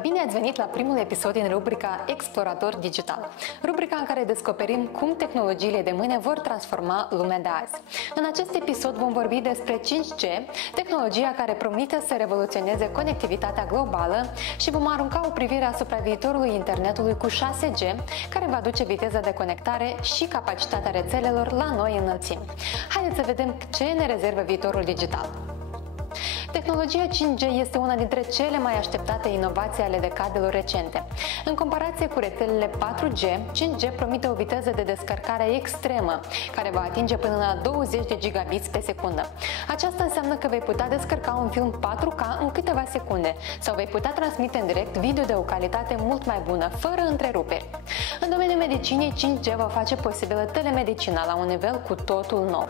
Bine ați venit la primul episod din rubrica Explorator Digital, rubrica în care descoperim cum tehnologiile de mâine vor transforma lumea de azi. În acest episod vom vorbi despre 5G, tehnologia care promite să revoluționeze conectivitatea globală, și vom arunca o privire asupra viitorului internetului cu 6G, care va duce viteza de conectare și capacitatea rețelelor la noi înălțimi. Haideți să vedem ce ne rezervă viitorul digital. Tehnologia 5G este una dintre cele mai așteptate inovații ale decadelor recente. În comparație cu rețelele 4G, 5G promite o viteză de descărcare extremă, care va atinge până la 20 de gigabits pe secundă. Aceasta înseamnă că vei putea descărca un film 4K în câteva secunde sau vei putea transmite în direct video de o calitate mult mai bună, fără întreruperi. În domeniul medicinii, 5G va face posibilă telemedicina la un nivel cu totul nou.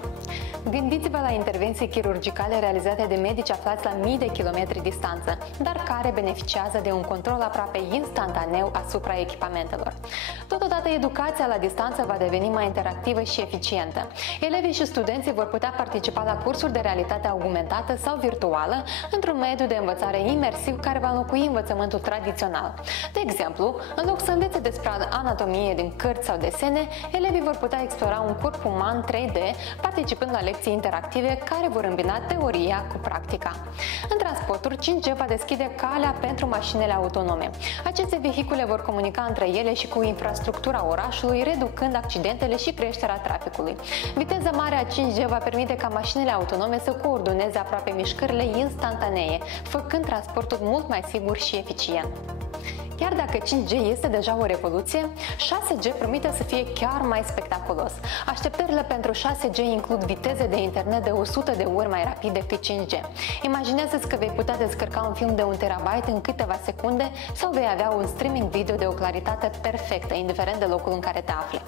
Gândiți-vă la intervenții chirurgicale realizate de medici aflați la mii de kilometri distanță, dar care beneficiază de un control aproape instantaneu asupra echipamentelor. Totodată, educația la distanță va deveni mai interactivă și eficientă. Elevii și studenții vor putea participa la cursuri de realitate augmentată sau virtuală într-un mediu de învățare imersiv care va înlocui învățământul tradițional. De exemplu, în loc să învețe despre anatomie din cărți sau desene, elevii vor putea explora un corp uman 3D, participând la lecții interactive care vor îmbina teoria cu practica. În transporturi, 5G va deschide calea pentru mașinile autonome. Aceste vehicule vor comunica între ele și cu infrastructura orașului, reducând accidentele și creșterea traficului. Viteza mare a 5G va permite ca mașinile autonome să coordoneze aproape mișcările instantanee, făcând transportul mult mai sigur și eficient. Chiar dacă 5G este deja o revoluție, 6G promite să fie chiar mai spectaculos. Așteptările pentru 6G includ viteze de internet de 100 de ori mai rapid decât 5G. Imaginează-ți că vei putea descărca un film de 1 terabyte în câteva secunde sau vei avea un streaming video de o claritate perfectă, indiferent de locul în care te afli.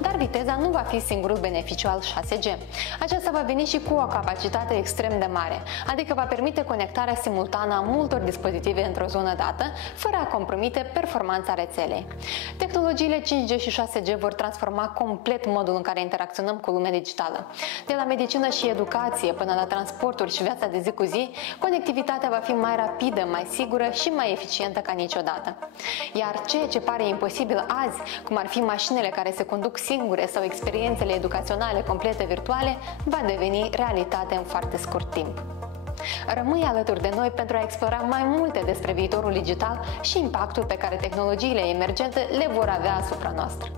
Dar viteza nu va fi singurul beneficiu al 6G. Aceasta va veni și cu o capacitate extrem de mare, adică va permite conectarea simultană a multor dispozitive într-o zonă dată, fără a compromite performanța rețelei. Tehnologiile 5G și 6G vor transforma complet modul în care interacționăm cu lumea digitală. De la medicină și educație până la transporturi și viața de zi cu zi, conectivitatea va fi mai rapidă, mai sigură și mai eficientă ca niciodată. Iar ceea ce pare imposibil azi, cum ar fi mașinile care se conduc singure sau experiențele educaționale complete virtuale, va deveni realitate în foarte scurt timp. Rămâi alături de noi pentru a explora mai multe despre viitorul digital și impactul pe care tehnologiile emergente le vor avea asupra noastră.